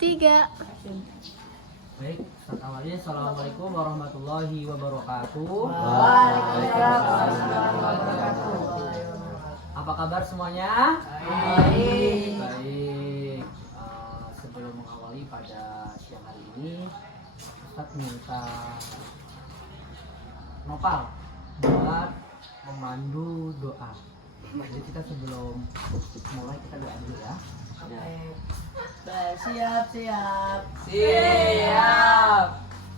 3. Baik, awalnya assalamualaikum warahmatullahi wabarakatuh. Waalaikumsalam warahmatullahi wabarakatuh. Apa kabar semuanya? Baik. Baik. Sebelum mengawali pada siang hari ini, Ustadz minta Nopal buat memandu doa. Jadi kita sebelum mulai kita doa dulu ya. Siap.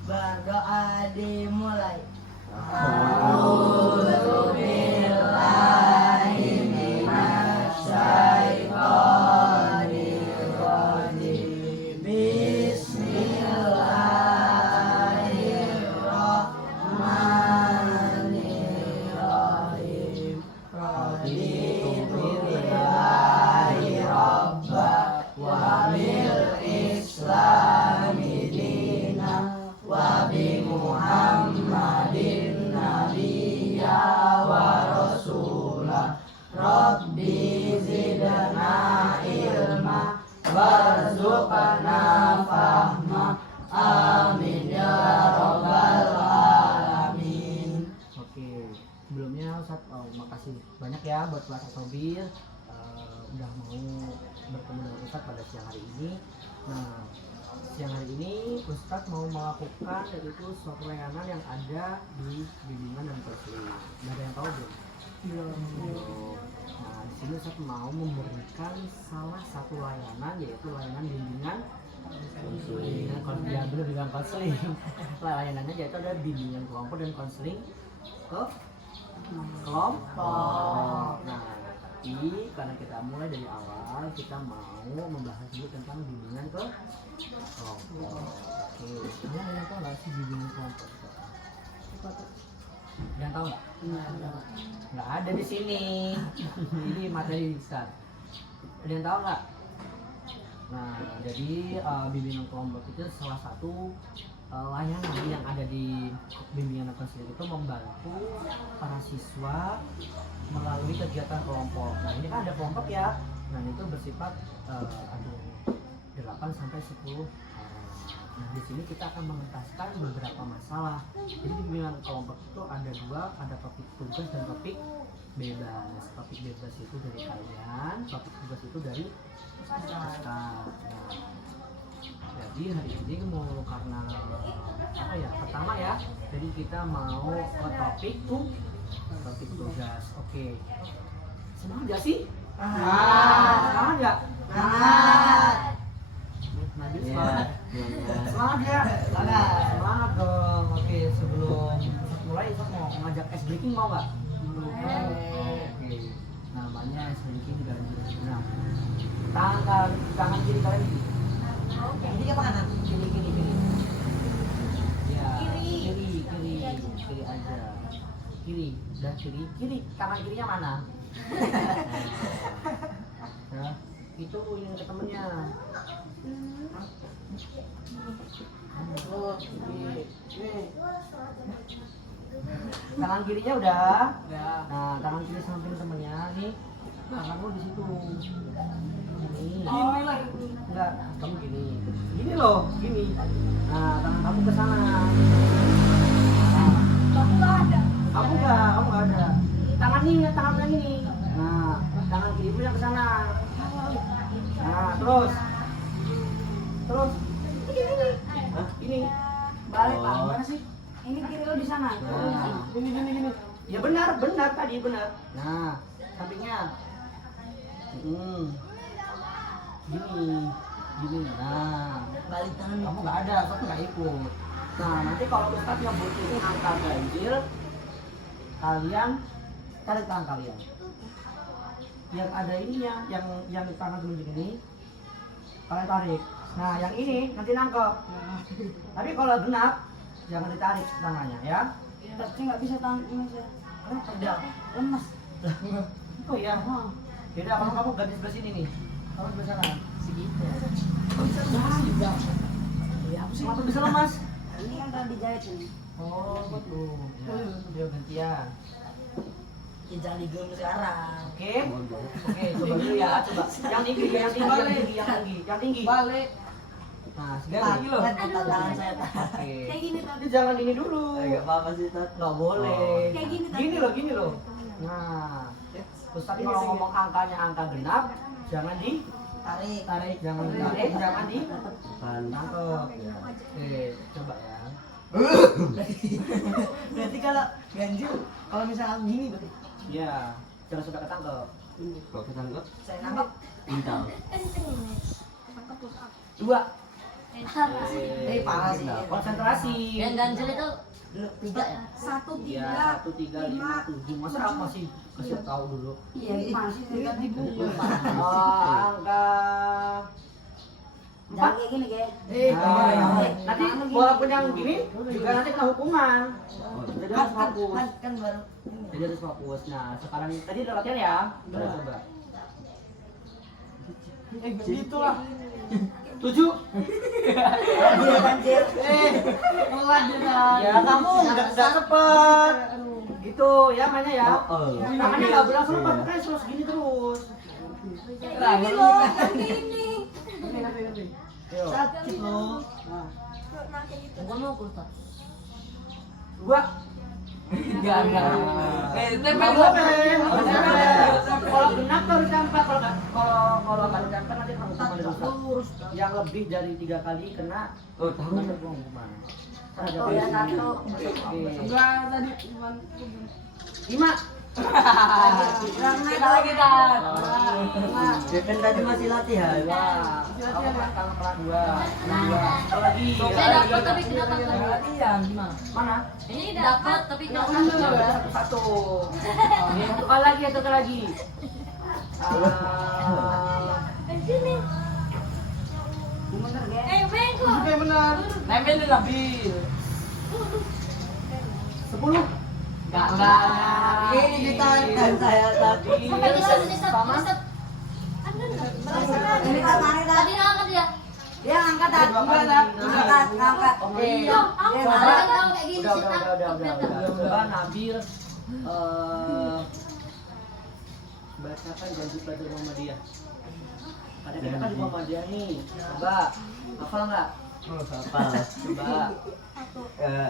Berdoa dimulai. A'udzubillahi minasyaitonir rajim. Bismillahirrahmanirrahim. Raditu billahi rabba wa bil islami dina wa bi Muhammadin nabiyya wa rasulah. Rabbi zidna ilma warzuqna fahma. Amin ya rabbal alamin. Oke, sebelumnya Ustadz makasih banyak ya buat kelas Asobir udah mau bertemu dengan Ustadz pada siang hari ini. Nah, siang hari ini Ustadz mau melakukan yaitu suatu layanan yang ada di bimbingan dan konseling. Ada yang tahu belum? Belum. Nah, di sini Ustadz mau memberikan salah satu layanan yaitu layanan bimbingan konseling. Benar bilang konseling. Layanannya yaitu ada bimbingan kelompok dan konseling ke kelompok. Nah, tapi karena kita mulai dari awal, kita mau membahas dulu tentang bimbingan ke kelompok. Oke, kalian ada yang tahu nggak sih bimbingan kelompok? Yang tahu nggak? Nggak ada di sini. Ini materi besar. Ada yang tahu nggak? Nah, jadi bimbingan kelompok itu salah satu layanan yang ada di bimbingan konseling itu membantu para siswa melalui kegiatan kelompok. Nah, ini kan ada kelompok ya. Nah, itu bersifat ada 8 sampai 10 orang. Nah, di sini kita akan mengentaskan beberapa masalah. Jadi di bimbingan kelompok itu ada dua, ada topik tugas dan topik bebas. Topik bebas itu dari kalian, topik tugas itu dari Ustadz. Nah, jadi hari ini mau karena apa ya? Pertama ya, jadi kita mau ke topik tugas. Oke. Semangat gak sih? Semangat gak? Najib semangat. Semangat ya? Semangat dong. Oke, sebelum mulai saya mau ngajak ice breaking, mau nggak? Oke. Namanya ice breaking juga lanjut. Nah, tangan kiri kalian gini. Ini apa kanan? Kiri. Ya, kiri aja. Kiri, dan kiri. Tangan kirinya mana? Nah, itu yang ke temennya. Tangan kirinya udah. Nah, tangan kiri samping temennya nih. Tanganmu di situ. Ini. Enggak, kamu gini. Gini loh, gini. Nah, tangan kamu ke sana. Kamu nggak ada. Tangan ini. Nah, tangan kiri punya ke sana. Nah, terus. Ini. Balik Pak, mana sih? Ini kiri lo di sana. Nah. Gini. Ya benar tadi benar. Nah, sampingnya. Gini. Nah, Balik tangan. kamu nggak ada, kamu nggak ikut. Nah, nanti kalau Ustadz nyebutin angka ganjil, kalian tarik tangan kalian. Yang ada ininya, yang tangan telunjuk ini, kalian tarik. Nah, yang ini nanti nangkep. Tapi kalau genap, jangan ditarik tangannya ya. Tapi nggak bisa tangan mas ya. Tidak. Lemas. Oh iya. Yaudah, kamu ganti sebelah sini nih. Kamu sebelah sana. Segitu. Ya apa sih? Kenapa bisa lemas? Ini kan tadi dijahit ini. Oh, betul. Ya, dia gantian. Ya jangan digem sekarang. Oke, coba dulu ya, coba. Yang tinggi. Balik. Nah, segala gini loh. Tangan saya. Oke. Kayak gini tadi. Ini jangan ini dulu. Enggak apa-apa sih, Tat. Nggak boleh. Kayak gini tadi. Gini loh. Nah, Ustaz kalau ngomong angkanya angka genap, jangan ditarik, jangan ditarik, jangan ditangkep. Ya. Oke, coba ya. Berarti kalau ganjil, kalau misalnya gini berarti. Iya, jangan sudah ketangkep. Kalau ketangkep, Saya nangkep. intal. Dua. Parah sih. Konsentrasi. Yang ganjil itu Dulu 3 ya. 1, 3, Iya, 1, 3, 5, 7. Masa aku masih kasih tahu dulu. Iya, masih lihat di buku. Angka Jangan kayak gini, kayak. nanti walaupun yang gini juga nanti kena hukuman. Jadi harus fokus. Kan baru Jadi harus fokus. Nah, sekarang tadi udah latihan ya. Udah coba. Gitu lah. 7. ganjil. Ya kamu nggak cepet. Gitu ya mainnya ya. Tangannya nggak boleh langsung lepas, makanya terus gini terus. Ini loh, yang gini. Ayo. Sakit loh. Nah, kayak gitu. bukan mau Ustaz. 2. Enggak. Nggak boleh. Kalau genap harus campak. Kalau nggak campak nanti kena hukuman dari Ustaz. Yang lebih dari 3 kali kena kena hukuman. Satu ya, satu. Oke. 5. Kita lagi dah. Ya kan tadi masih latihan. Kamu kelas 2. Lagi. Saya dapat tapi kenapa enggak? Gimana? Mana? Ini dapat tapi kenapa Satu. Ini satu kali lagi, satu kali lagi. Sini. Bener, Ge. Bengkok. Benar. Nempel di labil. 10. Enggak. Ini ditahan saya tadi. Sampai bisa sama. Ini kan tarik dah. Tadi angkat dia. Dia angkat dah. Angkat. Oke. Iya, angkat. Coba. Kan tahu kayak gini Udah, sih. udah. Coba Nabil bacakan janji pelajar Muhammadiyah. Ada kita kan di Muhammadiyah nih. Coba. Hafal nggak? Hafal. Coba.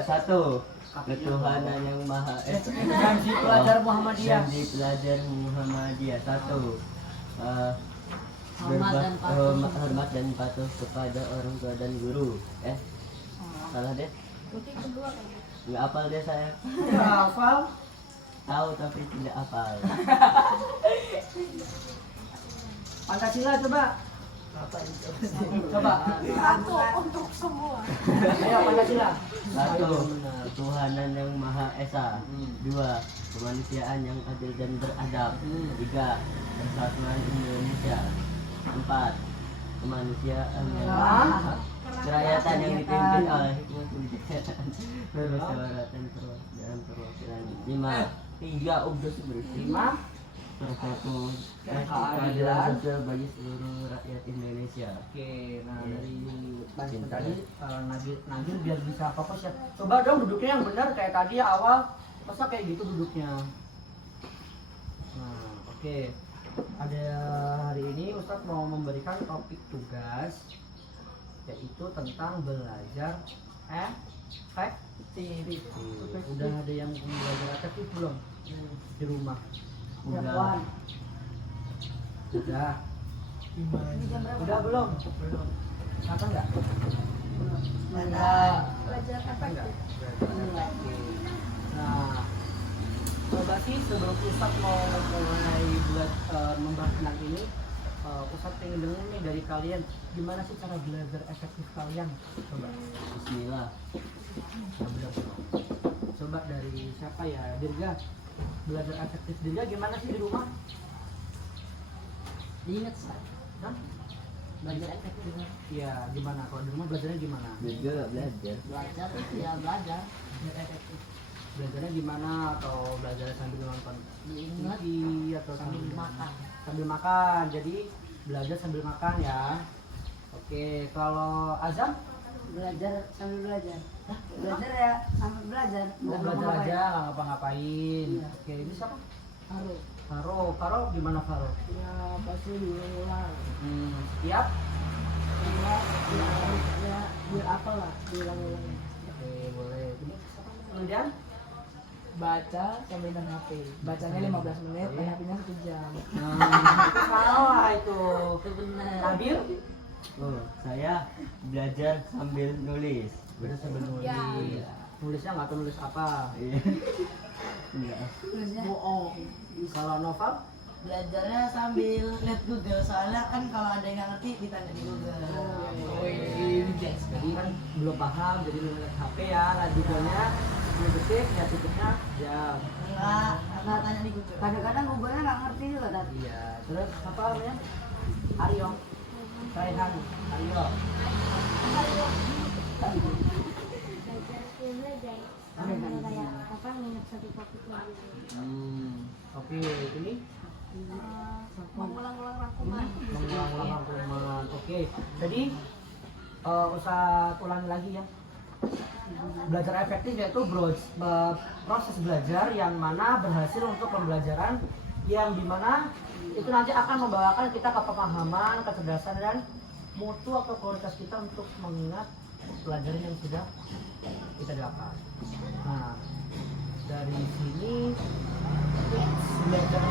1. Ketuhanan yang Maha Esa. Janji pelajar Muhammadiyah. Janji pelajar Muhammadiyah. 1. Hormat dan patuh kepada orang tua dan guru. Salah deh. Nggak hafal deh saya. Nggak hafal. Tahu tapi tidak hafal. Pancasila coba. Coba. Satu untuk semua. Ayo Pancasila. 1. Ketuhanan yang Maha Esa. 2. Kemanusiaan yang adil dan beradab. 3. Persatuan Indonesia. 4. Kemanusiaan yang kerakyatan yang dipimpin oleh hikmah kebijaksanaan bermusyawaratan dalam perwakilan. 5. 3. Ubdos bersih. 5. Persatuan Keadilan sosial bagi seluruh rakyat Indonesia. Oke, nah dari Banten tadi Nabil biar bisa fokus ya. Coba dong duduknya yang benar kayak tadi awal. Masa kayak gitu duduknya. Nah, oke. Ada hari ini Ustadz mau memberikan topik tugas yaitu tentang belajar efektif. Udah ada yang belajar efektif belum di rumah? Udah. Udah. Udah belum? Belum. Apa enggak? Belajar efektif. Nah, coba sih sebelum Ustadz mau mulai membahas tentang ini, Ustadz pengen dengar nih dari kalian gimana sih cara belajar efektif kalian? Coba. Bismillah. Coba dari siapa ya? Dirga. Belajar efektif Dirga gimana sih di rumah? Diingat Ustaz. Hah? Belajar efektif. Iya, gimana? Kalau di rumah belajarnya gimana? Juga nggak belajar. Belajar ya belajar. Biar efektif. Belajarnya gimana? Atau belajar sambil nonton Diingat TV atau sambil makan. Sambil makan. Jadi belajar sambil makan ya. Oke, kalau Azam Belajar sambil belajar. Belajar ya sambil belajar. mau belajar aja nggak ngapa-ngapain. Iya. Oke, ini siapa? Harus. Faro gimana Faro? Ya pasti diulang. Siap? Ya, lah diulang-ulang. Oke, boleh. Kemudian Baca sambil main HP. Bacanya 15 menit, main HP-nya 1 jam. salah itu. Itu benar. Nabil Oh, saya belajar sambil nulis. udah sambil nulis. Ya. Nulisnya nggak tahu nulis apa. Iya. Enggak. Bohong. Kalau Noval Belajarnya sambil lihat Google, soalnya kan kalau ada yang nggak ngerti ditanya di Google. jadi kan belum paham jadi nulis HP ya, lah Google-nya 10 detik ya tutupnya jam. Nggak tanya di Google. Kadang-kadang Google-nya nggak ngerti juga tadi. Iya, terus apa namanya? Aryo. Raihan, Aryo. Belajar skill belajar. Sama kayak apa minyak satu kopi lagi. Oke, ini Mengulang-ulang rangkuman. mengulang-ulang rangkuman. Oke, jadi usah ulangi lagi ya. Belajar efektif yaitu proses belajar yang mana berhasil untuk pembelajaran yang dimana itu nanti akan membawakan kita ke pemahaman, kecerdasan dan mutu atau kualitas kita untuk mengingat pelajaran yang sudah kita dapat. Nah, dari sini tips belajar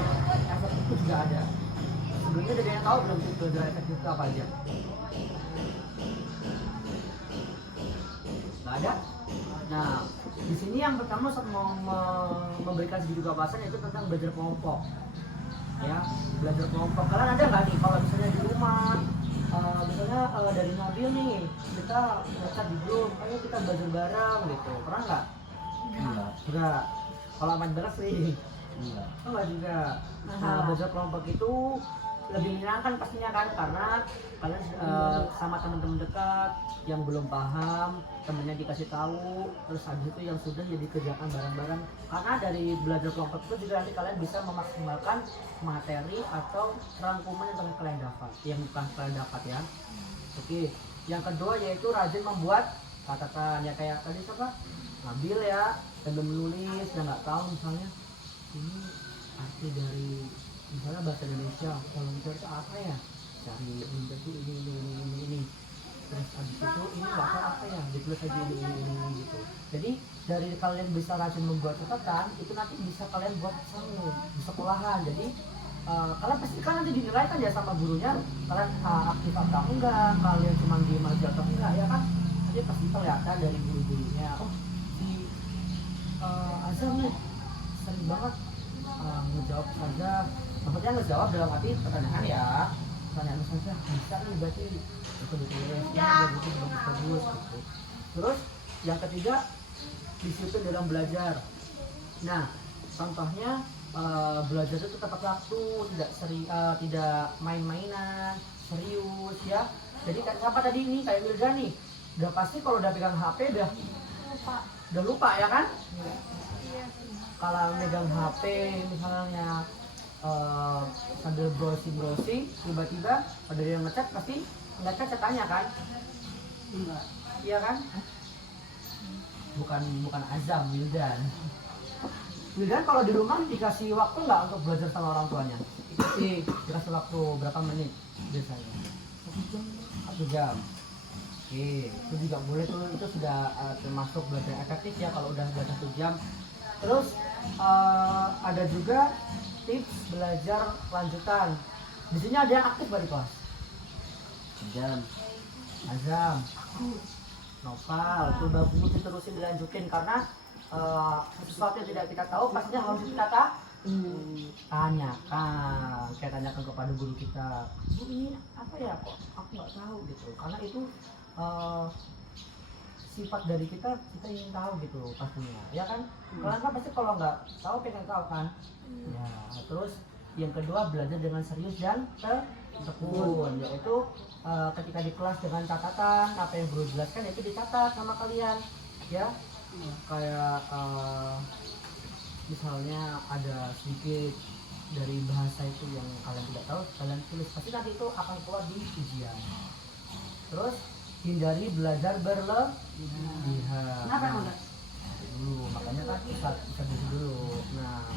efektif itu juga ada. Sebelumnya ada yang tahu belum tips belajar efektif itu apa aja? Nggak ada? Nah, di sini yang pertama saat mau memberikan sedikit wawasan yaitu tentang belajar kelompok. Ya, belajar kelompok. Kalian ada nggak nih kalau misalnya di rumah, misalnya dari Nabil nih, kita ngecat di grup, ayo kita belajar bareng gitu. Pernah nggak? Enggak. Enggak. Kalau main bareng sih. Enggak. Enggak juga. Nah, belajar kelompok itu lebih menyenangkan pastinya kan karena kalian sama teman-teman dekat yang belum paham temennya dikasih tahu, terus habis itu yang sudah ya dikerjakan bareng-bareng. Karena dari belajar kelompok itu juga nanti kalian bisa memaksimalkan materi atau rangkuman yang telah kalian dapat, yang bukan kalian dapat ya. Oke, yang kedua yaitu rajin membuat catatan ya kayak tadi siapa? Nabil ya, sambil menulis dan nggak tahu misalnya ini arti dari misalnya bahasa Indonesia volunteer itu apa ya, cari volunteer itu ini terus habis itu ini bahasa apa ya, ditulis aja ini gitu. Jadi dari kalian bisa rajin membuat catatan itu nanti bisa kalian buat di sekolahan. Jadi kalian pasti kan nanti dinilai kan ya sama gurunya kalian aktif atau enggak, kalian cuma diem aja atau enggak ya kan, nanti pasti kelihatan dari guru-gurunya. Oh si Azam nih sering banget ngejawab saja, maksudnya ngejawab dalam arti pertanyaan ya, pertanyaan saja bisa nih berarti itu ditulis bagus gitu. Terus yang ketiga disiplin dalam belajar. Nah contohnya belajar itu tepat waktu, tidak main-mainan, serius ya. Jadi apa tadi ini kayak Wilda nih, udah pasti kalau udah pegang HP udah lupa ya kan? Kalau megang HP misalnya sambil browsing tiba-tiba ada yang ngechat pasti ngechat chatanya kan? Enggak. Iya kan? Bukan Azam, Wildan. Wildan kalau di rumah dikasih waktu nggak untuk belajar sama orang tuanya? Dikasih waktu berapa menit biasanya? 1 jam. Oke, itu juga boleh tuh, itu sudah termasuk belajar efektif ya kalau udah belajar 1 jam. Terus ada juga tips belajar lanjutan. Di sini ada yang aktif dari kelas. Azam, Noval, itu bagus diterusin dilanjutin karena sesuatu yang tidak kita tahu pastinya harus kita tanyakan. Kayak tanyakan kepada guru kita, Bu ini apa ya kok aku nggak tahu gitu. Karena itu sifat dari kita ingin tahu gitu pastinya ya kan. Kalian kan pasti kalau nggak tahu pengen tahu kan ya. Terus yang kedua belajar dengan serius dan tekun, yaitu ketika di kelas dengan catatan apa yang guru jelaskan itu dicatat sama kalian ya. Kayak misalnya ada sedikit dari bahasa itu yang kalian tidak tahu kalian tulis, pasti nanti itu akan keluar di ujian. Terus hindari belajar berlebihan. Kenapa enggak? Dulu makanya kan bisa dulu. Nah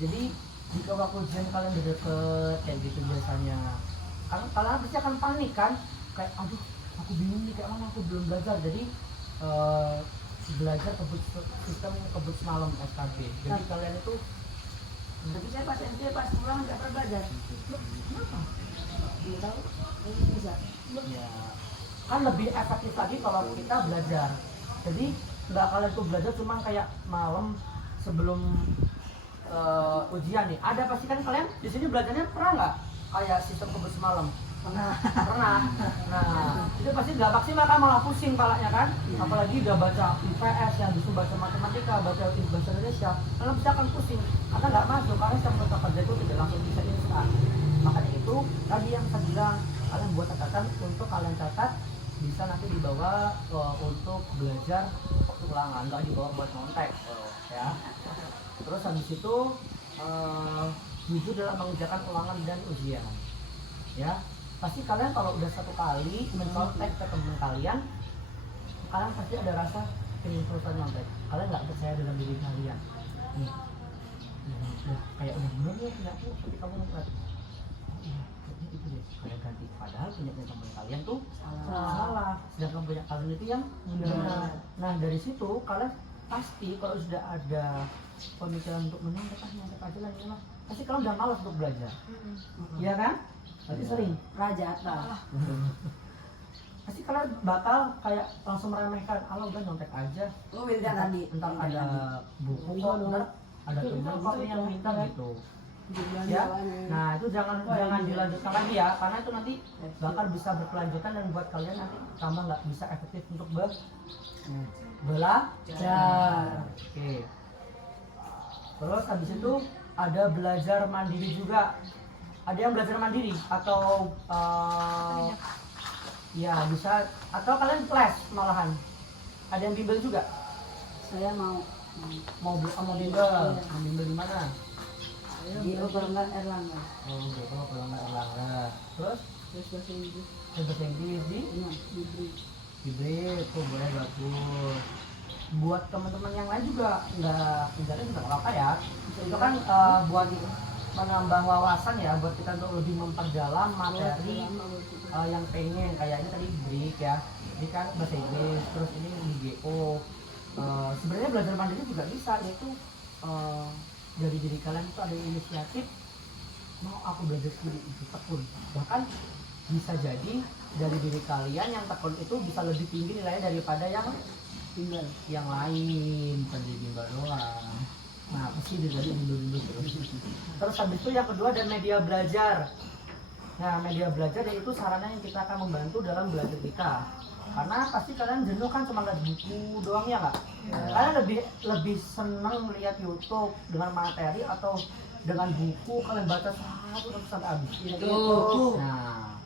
jadi jika waktu ujian kalian udah deket kayak gitu biasanya kalian pasti akan panik kan, kayak aduh aku bingung nih kayak mana aku belum belajar. Jadi belajar sistem kebut semalam SKB. Jadi kalian itu Tapi saya pas SD pas pulang nggak pernah belajar. kenapa? Nggak tahu. Bisa. Ya kan lebih efektif lagi kalau kita belajar. Jadi nggak kalian tuh belajar cuma kayak malam sebelum ujian nih. Ada pasti kan kalian di sini belajarnya pernah nggak kayak sistem kebut semalam? Pernah. Nah, itu pasti nggak maksimal kan, malah pusing palanya kan. Apalagi udah baca IPS yang disuruh baca matematika, baca bahasa Indonesia, kalian bisa akan pusing karena nggak masuk, karena sistem kerja itu tidak langsung bisa instan. Makanya itu tadi yang saya bilang, kalian buat catatan untuk kalian catat, bisa nanti dibawa untuk belajar waktu ulangan, nggak dibawa buat nyontek ya. Terus habis itu jujur dalam mengerjakan ulangan dan ujian ya. Pasti kalian kalau udah satu kali mencontek ke teman kalian pasti ada rasa ingin terus nyontek. Kalian nggak percaya dalam diri kalian. Nih, kayak udah bener nih punya aku, tapi kamu nggak. Kayaknya itu deh, kalian ganti. Padahal punya teman kalian tuh salah. Sedangkan punya kalian itu yang benar. Nah dari situ kalian pasti kalau sudah ada pemikiran untuk nyontek aja lah ini mah, pasti kalian udah malas untuk belajar. Iya kan? Berarti sering Raja apa? pasti kalian bakal kayak langsung meremehkan, Allah udah nyontek aja, Oh, Wilda tadi. entar ada buku kok, entar ada teman kok yang minta gitu ya. Nah itu jangan dilanjutkan lagi ya, karena itu nanti bakal bisa berkelanjutan dan buat kalian nanti tambah nggak bisa efektif untuk belajar. Oke. Terus habis itu ada belajar mandiri juga. Ada yang belajar mandiri atau ya bisa, atau kalian les malahan. Ada yang bimbel juga. Saya mau Bimbel. Bimbel di mana? di Perangkat Erlangga. Oh, kalau Perangkat Erlangga. Terus Bahasa Inggris. bahasa Inggris di Iya, di Hibrid, tuh boleh, bagus. Buat teman-teman yang lain juga nggak apa-apa ya. Itu kan buat menambah wawasan ya, buat kita untuk lebih memperdalam materi yang pengen. Kayak ini tadi break ya, ini kan bahasa Inggris, terus ini GO. Sebenarnya belajar mandiri juga bisa, yaitu dari diri kalian itu ada inisiatif, mau aku belajar sendiri itu tekun. Bahkan bisa jadi dari diri kalian yang tekun itu bisa lebih tinggi nilainya daripada yang bimbel. yang lain, bukan di bimbel doang. Nah, pasti dari bimbel terus habis itu yang kedua ada media belajar. Nah, media belajar yaitu sarana yang kita akan membantu dalam belajar kita. Karena pasti kalian jenuh kan cuma lihat buku doang ya nggak? Kalian lebih senang lihat YouTube dengan materi atau dengan buku kalian baca satu sampai habis. Buku. Nah,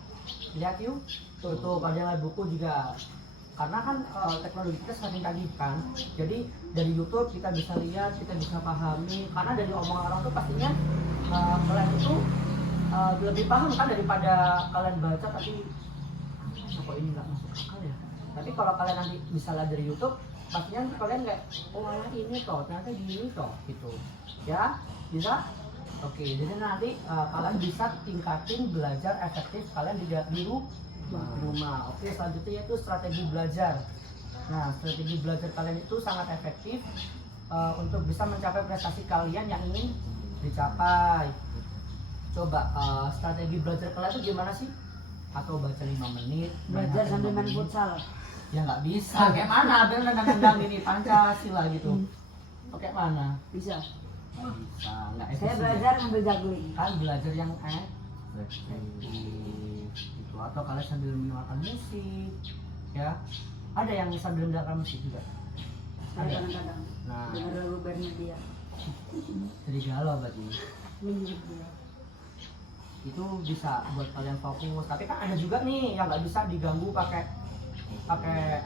lihat yuk, tuh ada yang lihat buku juga. Karena kan teknologi kita semakin canggih kan, jadi dari YouTube kita bisa lihat, kita bisa pahami. Karena dari omongan orang tuh pastinya kalian itu lebih paham kan daripada kalian baca tapi kok ini nggak masuk akal ya. Tapi kalau kalian nanti bisa lihat dari YouTube, pastinya kalian kayak oh malah ini toh, ternyata gini toh gitu ya. Bisa? Oke, jadi nanti kalian bisa tingkatin belajar efektif kalian di rumah. Oke, selanjutnya yaitu strategi belajar. Nah, strategi belajar kalian itu sangat efektif untuk bisa mencapai prestasi kalian yang ingin dicapai. Coba strategi belajar kalian itu gimana sih? Atau baca 5 menit? Belajar sambil main menit? futsal. Ya nggak bisa. Kayak mana? Biar nendang-nendang ini Pancasila gitu. Oke mana? Bisa. Bisa. Nggak Saya efisien. belajar ngambil juggling. Kan belajar yang gitu. Atau kalian sambil mendengarkan musik ya. Ada yang sambil mendengarkan musik juga. Saya Ada. kadang-kadang Nah, dengar lagu Bernadia. jadi galau berarti. Minggir dia. Itu bisa buat kalian fokus. Tapi kan ada juga nih yang nggak bisa diganggu pakai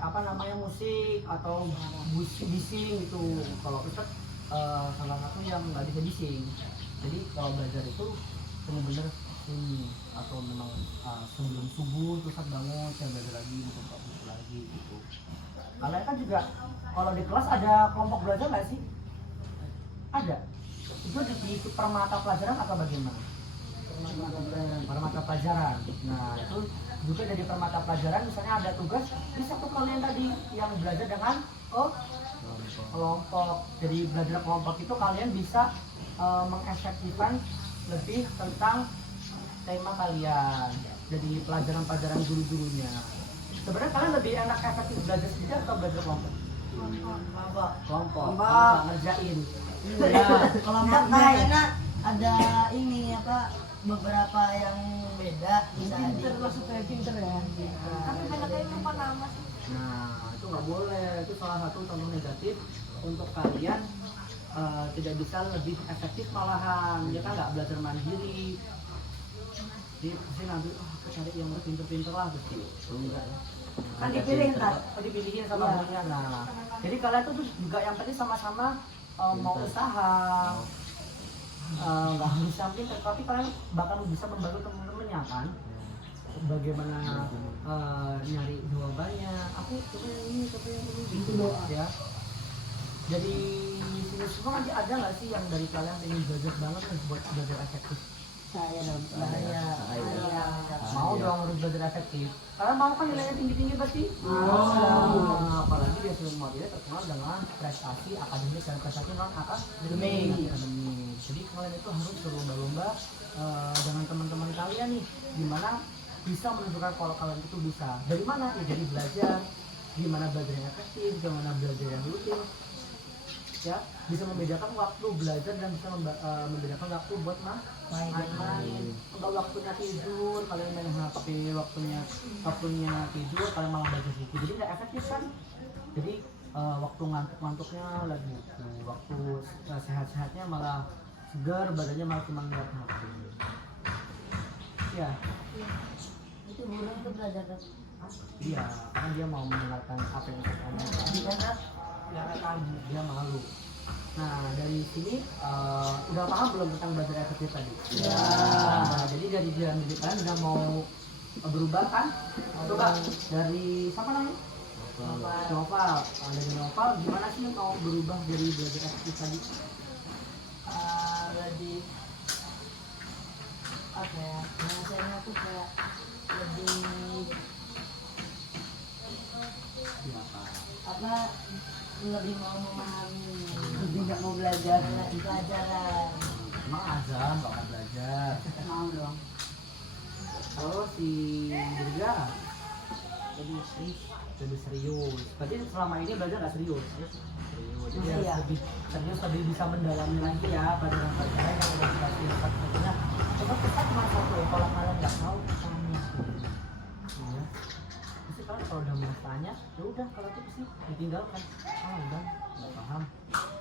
apa namanya musik atau bising gitu. Kalau Ustaz salah satu yang nggak bisa bising. Jadi kalau belajar itu benar-benar ini atau memang sebelum subuh terus bangun saya belajar lagi, buka buku lagi gitu. Kalian kan juga kalau di kelas ada kelompok belajar nggak sih? Ada. Itu di permata pelajaran atau bagaimana? Permata pelajaran. Nah itu juga dari permata pelajaran misalnya ada tugas bisa tuh kalian tadi yang belajar dengan kelompok. Jadi belajar kelompok itu kalian bisa mengefektifkan lebih tentang tema kalian. Jadi pelajaran-pelajaran guru-gurunya. Sebenarnya kalian lebih enak efektif belajar sendiri atau belajar kelompok? Kelompok. Kelompok. Ngerjain. Iya. Kelompok kayaknya ada ini apa beberapa yang beda bisa Termasuk kayak pinter ya. Tapi banyaknya lupa nama sih. Nah, itu nggak boleh. Itu salah satu contoh negatif untuk kalian tidak bisa lebih efektif malahan. Ya kan nggak belajar mandiri. Jadi pasti nanti aku cari yang pinter-pinter lah pasti. Enggak ya. kan dipilih kan. Dipilihin sama gurunya. Nah, jadi kalian tuh juga yang tadi sama-sama mau usaha. Nggak harus samping, tapi kalian bakal bisa membantu teman-temannya kan. Bagaimana nyari jawabannya, aku coba yang ini gitu loh ya. Jadi sini semua nanti ada nggak sih yang dari kalian ingin belajar banget nih buat belajar efektif? Saya dong. Mau dong harus belajar efektif. Karena mau kan nilainya tinggi-tinggi pasti. Apalagi dia semua dia terkenal dengan prestasi akademik dan prestasi non akademik. Jadi kalian itu harus berlomba-lomba dengan teman-teman kalian nih, gimana bisa menunjukkan kalau kalian itu bisa. Dari mana? Ya dari belajar. Gimana belajar yang efektif, gimana belajar yang rutin. Ya, bisa membedakan waktu belajar dan bisa membedakan waktu buat main-main. Enggak waktunya tidur, kalian main HP, waktunya tidur, kalian malah baca buku. Jadi nggak efektif kan? Jadi waktu ngantuk-ngantuknya lagi buku, waktu sehat-sehatnya malah segar, badannya malah cuma ngeliat HP. Ya. Itu burung tuh belajar Iya, karena dia mau mendengarkan apa yang kita omongkan. Dia malu. Nah, dari sini udah paham belum tentang belajar efektif tadi? Ya. Nah, jadi dari jalan diri kalian udah mau berubah kan? Coba dari siapa namanya? Noval. Dari Noval, gimana sih mau berubah dari belajar efektif tadi? Lebih apa ya, rasanya tuh kayak lebih apa lebih mau memahami, lebih nggak mau belajar lagi pelajaran. Emang azam nggak mau belajar? Mau dong. Oh si Dirga lebih serius. Berarti selama ini belajar nggak serius? Jadi Iya. lebih serius, lebih bisa mendalami lagi ya pelajaran-pelajaran yang udah kita pilihkan sebetulnya. Coba kita cuma satu ya, kalau kalian nggak tahu tanya. Iya. Pasti kalian kalau udah mau tanya, ya udah kalau itu sih ditinggalkan. Udah nggak paham.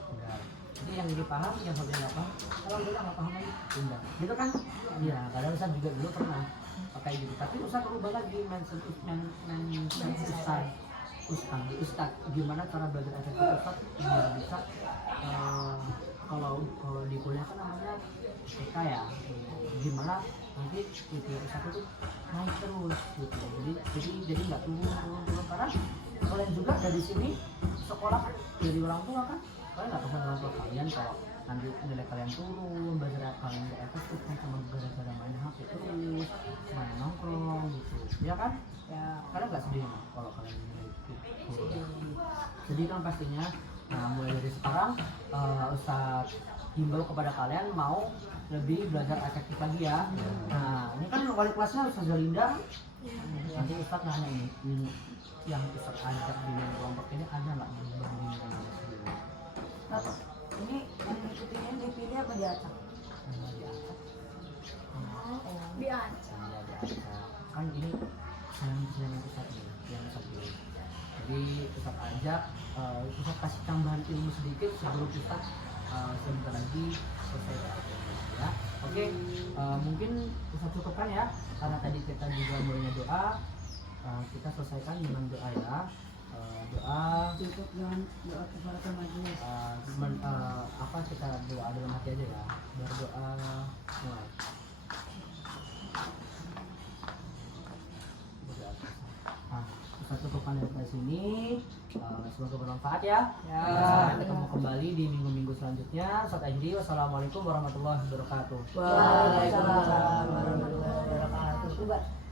Enggak. Jadi yang ini paham, yang satu nggak paham. Kalau udah nggak paham lagi, pindah. Gitu kan? Iya. Kadang Ustaz juga dulu pernah pakai gitu. Tapi Ustaz berubah lagi mindset Ustaz, gimana cara belajar efektif Ustaz biar bisa kalau di kuliah kan namanya TK ya, gimana nanti gitu Ustaz itu naik terus gitu. Jadi nggak turun karena kalian juga dari sini sekolah kan dari orang tua kan, kalian nggak pesan orang tua kalian kalau nanti nilai kalian turun, belajar kalian nggak efektif kan cuma gara-gara main HP terus, main nongkrong gitu, ya kan? Ya kalian nggak sedih kalau kalian nilai turun. Jadi kan pastinya, nah mulai dari sekarang Ustaz himbau kepada kalian mau lebih belajar efektif lagi ya. Nah ini kan wali kelasnya Ustaz Zalinda. Nanti Ustaz nanya ini yang Ustaz ajak di kelompok ini ada nggak berubah di nilai sendiri? Ini yang ikutinnya dipilih apa diacak? Diacak. Kan ini yang Ustaz nih, yang Ustaz pilih. Jadi Ustaz ajak, Ustaz kasih tambahan ilmu sedikit sebelum kita sebentar lagi selesai ya. Oke, mungkin Ustaz cukupkan ya, karena tadi kita juga mulainya doa. Kita selesaikan dengan doa ya. Doa Cukup dengan doa kepada majelis. apa kita doa dalam hati aja ya. Berdoa mulai. Kita cukupkan dari sini. Semoga bermanfaat ya. Kita ketemu kembali di minggu-minggu selanjutnya. Ustaz akhiri, wassalamualaikum warahmatullahi wabarakatuh. Waalaikumsalam warahmatullahi wabarakatuh.